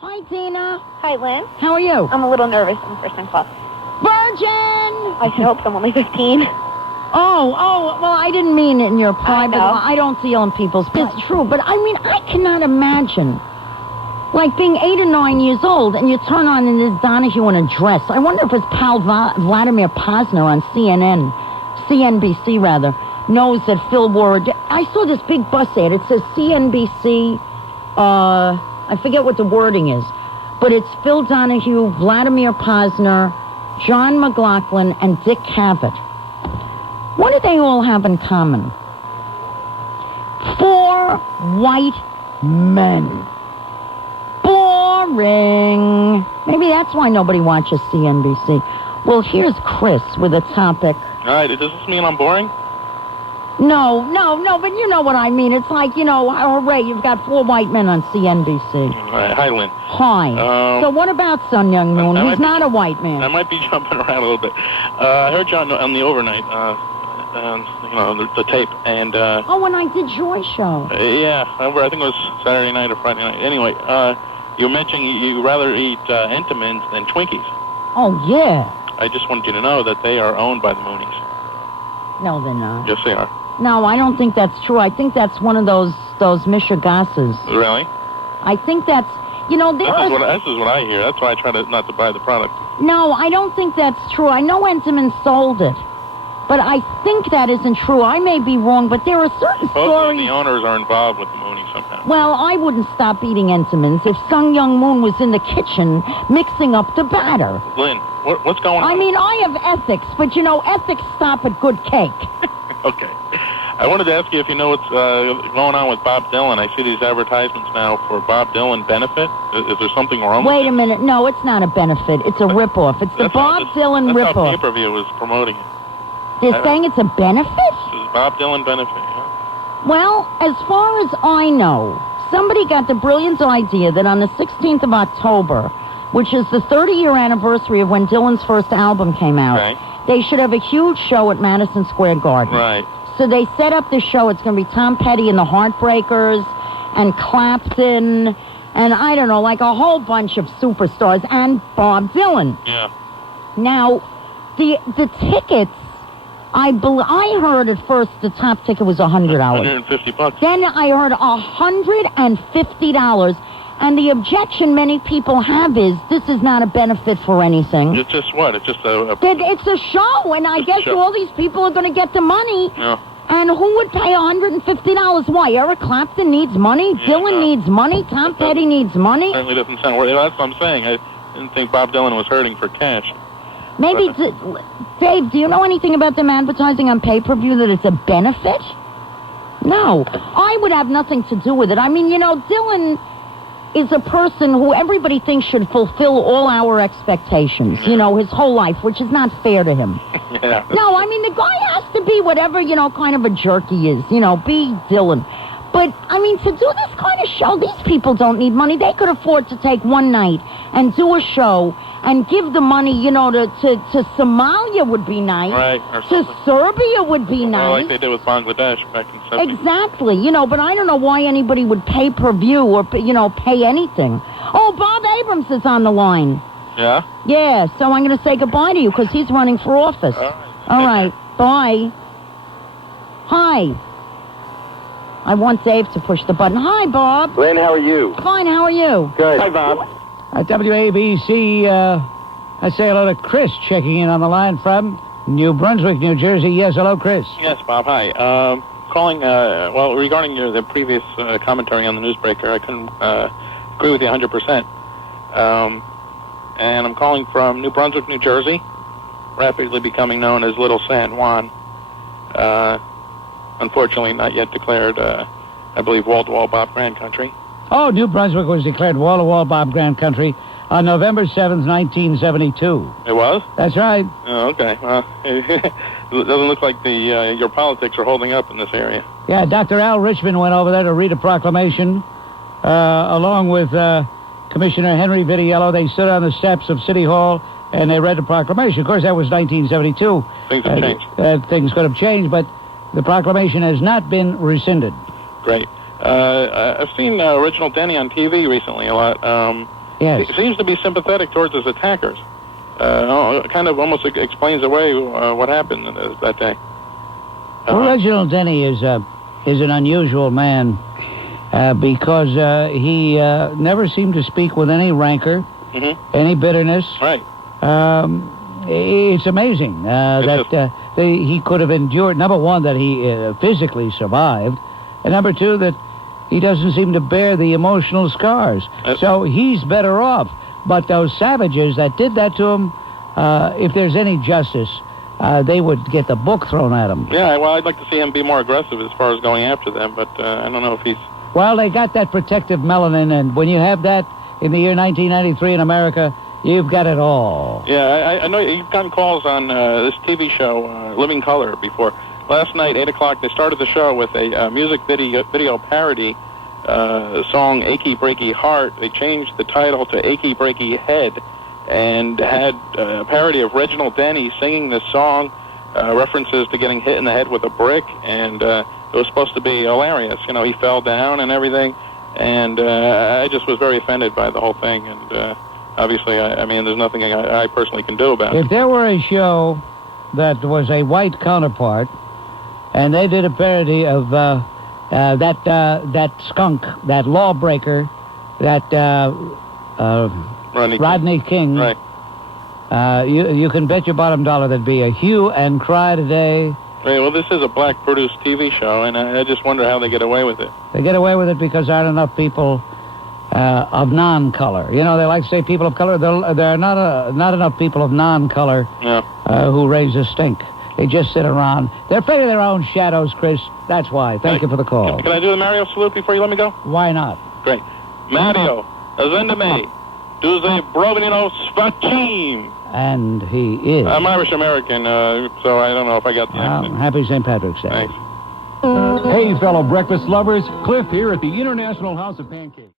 Hi, Tina. Hi, Lynn. How are you? I'm a little nervous. I'm a first-time call. Virgin! I should hope so. I'm only 15. Oh, well, I didn't mean it in your private life. I don't deal in people's business. It's true, but I mean, I cannot imagine, like, being 8 or 9 years old, and you turn on in this Donahue in a dress. I wonder if his pal Vladimir Posner on CNBC, knows that Phil wore I saw this big bus ad. It says CNBC, I forget what the wording is, but it's Phil Donahue, Vladimir Posner, John McLaughlin, and Dick Cavett. What do they all have in common? 4 white men. Boring. Maybe that's why nobody watches CNBC. Well, here's Chris with a topic. All right, does this mean I'm boring? No, but you know what I mean. It's like, hooray, you've got 4 white men on CNBC. All right, hi, Lynn. Hi. So what about Sun Young Moon? He's not a white man. I might be jumping around a little bit. I heard you on the overnight, the tape, and... when I did your show. Yeah, I think it was Saturday night or Friday night. Anyway, you mentioned you rather eat Entenmann's than Twinkies. Oh, yeah. I just wanted you to know that they are owned by the Moonies. No, they're not. Yes, they are. No, I don't think that's true. I think that's one of those Michigasses. Really? I think that's, this is what I hear. That's why I try not to buy the product. No, I don't think that's true. I know Entenmann sold it, but I think that isn't true. I may be wrong, but there are certain stories. The owners are involved with the Moonies somehow. Well, I wouldn't stop eating Entenmann's if Sun Young Moon was in the kitchen mixing up the batter. Lynn, what's going on? I mean, I have ethics, but ethics stop at good cake. Okay. I wanted to ask you if you know what's going on with Bob Dylan. I see these advertisements now for Bob Dylan benefit. Is there something wrong with it? Wait a minute. No, it's not a benefit. It's a ripoff. It's the Bob Dylan ripoff. That's how pay-per-view is promoting it. They're saying it's a benefit? This is Bob Dylan benefit, yeah. Well, as far as I know, somebody got the brilliant idea that on the 16th of October, which is the 30-year anniversary of when Dylan's first album came out, right, they should have a huge show at Madison Square Garden. Right. So they set up the show. It's going to be Tom Petty and the Heartbreakers and Clapton and, I don't know, like a whole bunch of superstars and Bob Dylan. Yeah. Now, the tickets, I heard at first the top ticket was $100. $150. Then I heard $150. And the objection many people have is this is not a benefit for anything. It's just what? It's just it's a show, and I guess all these people are going to get the money. Yeah. And who would pay $150? Why? Eric Clapton needs money. Yeah, Dylan needs money. Tom Petty needs money. Certainly doesn't sound worth it. That's what I'm saying. I didn't think Bob Dylan was hurting for cash. Maybe, Dave, do you know anything about them advertising on pay-per-view that it's a benefit? No. I would have nothing to do with it. I mean, Dylan is a person who everybody thinks should fulfill all our expectations, his whole life, which is not fair to him. Yeah. No, I mean, the guy has to be whatever, kind of a jerk he is, be Dylan. But, I mean, to do this kind of show, these people don't need money. They could afford to take one night and do a show and give the money, to Somalia would be nice. Right. Or to Serbia would be nice. Like they did with Bangladesh back in 70. Exactly. But I don't know why anybody would pay per view or, pay anything. Oh, Bob Abrams is on the line. Yeah? Yeah, so I'm going to say goodbye to you because he's running for office. All right. Bye. Hi. I want Dave to push the button. Hi, Bob. Lynn, how are you? Fine, how are you? Good. Hi, Bob. WABC, I say hello to Chris checking in on the line from New Brunswick, New Jersey. Yes, hello, Chris. Yes, Bob, hi. Calling, regarding the previous commentary on the newsbreaker, I couldn't agree with you 100%. And I'm calling from New Brunswick, New Jersey, rapidly becoming known as Little San Juan. Unfortunately, not yet declared, I believe, wall-to-wall Bob Grant country. Oh, New Brunswick was declared wall-to-wall Bob Grant country on November 7th, 1972. It was? That's right. Oh, okay. Well, it doesn't look like your politics are holding up in this area. Yeah, Dr. Al Richmond went over there to read a proclamation along with Commissioner Henry Vitiello. They stood on the steps of City Hall and they read the proclamation. Of course, that was 1972. Things have changed. Things could have changed, but the proclamation has not been rescinded. Great. I've seen Original Denny on TV recently a lot. Yes. He seems to be sympathetic towards his attackers. Kind of almost explains away what happened that day. Well, Reginald Denny is an unusual man because he never seemed to speak with any rancor, any bitterness. Right. It's amazing that he could have endured, number one, that he physically survived, and number two, that he doesn't seem to bear the emotional scars. So he's better off. But those savages that did that to him, if there's any justice, they would get the book thrown at him. Yeah, well, I'd like to see him be more aggressive as far as going after them, but I don't know if he's... Well, they got that protective melanin, and when you have that in the year 1993 in America, you've got it all. Yeah, I know you've gotten calls on this TV show, Living Color, before. Last night, 8 o'clock, they started the show with a music video parody song, Achy Breaky Heart. They changed the title to Achy Breaky Head and had a parody of Reginald Denny singing this song, references to getting hit in the head with a brick, and it was supposed to be hilarious. You know, he fell down and everything, and I just was very offended by the whole thing, and obviously, I mean, there's nothing I personally can do about it. If there were a show that was a white counterpart, and they did a parody of that skunk, that lawbreaker, that Rodney King. Right. You can bet your bottom dollar there'd be a hue and cry today. Right, well, this is a black-produced TV show, and I just wonder how they get away with it. They get away with it because there aren't enough people of non-color. You know, they like to say people of color. There are not enough people of non-color who raise a stink. They just sit around. They're afraid of their own shadows, Chris. That's why. Thank you for the call. Can I do the Mario salute before you let me go? Why not? Great. Mario, Azendame, Duze Brovenino Svachim. And he is. I'm Irish-American, so I don't know if I got the accent. Happy St. Patrick's Day. Thanks. Hey, fellow breakfast lovers. Cliff here at the International House of Pancakes.